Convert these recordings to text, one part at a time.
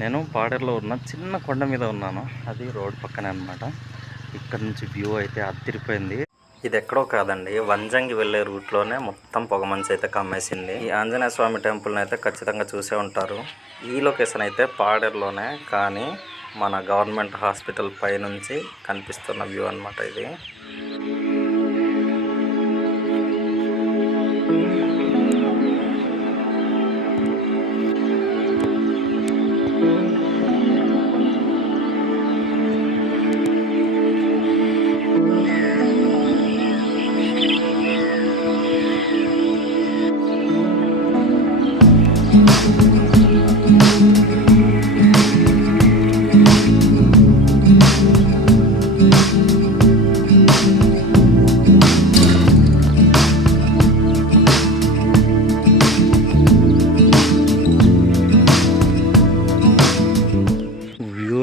నేను పాడేరులో ఉన్న చిన్న కొండ మీద ఉన్నాను. అది రోడ్ పక్కనే అనమాట. ఇక్కడ నుంచి వ్యూ అయితే అదిరిపోయింది. ఇది ఎక్కడో కాదండి, వంజంగి వెళ్ళే రూట్లోనే మొత్తం పొగమంచు అయితే కమ్మేసింది. ఈ ఆంజనేయ స్వామి టెంపుల్ని అయితే ఖచ్చితంగా చూసే ఉంటారు. ఈ లొకేషన్ అయితే పాడేరులోనే, కానీ మన గవర్నమెంట్ హాస్పిటల్ పై నుంచి కనిపిస్తున్న వ్యూ అనమాట ఇది.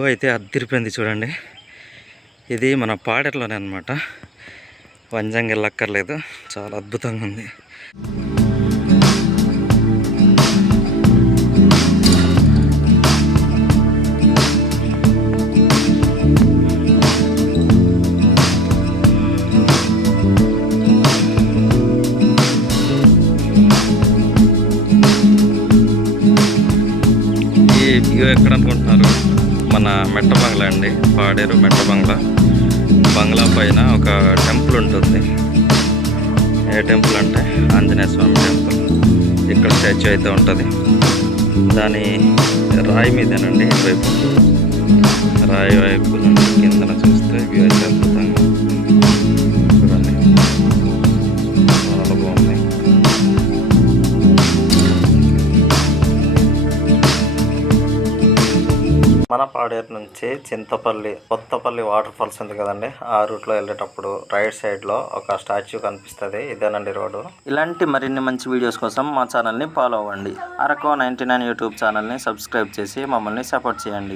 అయితే అదిరిపోయింది చూడండి. ఇది మన పాడేరులోనే అనమాట, వంజంగి వెళ్ళక్కర్లేదు. చాలా అద్భుతంగా ఉంది. ఈ వ్యూ ఎక్కడ అనుకుంటున్నారు? మన మెట్ట బంగ్లా అండి, పాడేరు మెట్ట బంగ్లా. బంగ్లా పైన ఒక టెంపుల్ ఉంటుంది. ఏ టెంపుల్ అంటే ఆంజనేయ స్వామి టెంపుల్. ఇక్కడ స్టాచ్యూ అయితే ఉంటుంది. దాని రాయి మీదేనండి, ఇటువైపు రాయి వైపు నుంచి కిందన చూస్తే వ్యూ అయితే అద్భుతంగా చూడండి, చాలా బాగుంది. మన పాడేరు నుంచి చింతపల్లి కొత్తపల్లి వాటర్ ఫాల్స్ ఉంది కదండి, ఆ రూట్లో వెళ్ళేటప్పుడు రైట్ సైడ్లో ఒక స్టాచ్యూ కనిపిస్తుంది. ఇదేనండి రోడ్డు. ఇలాంటి మరిన్ని మంచి వీడియోస్ కోసం మా ఛానల్ని ఫాలో అవ్వండి. అరకు 99 యూట్యూబ్ ఛానల్ని సబ్స్క్రైబ్ చేసి మమ్మల్ని సపోర్ట్ చేయండి.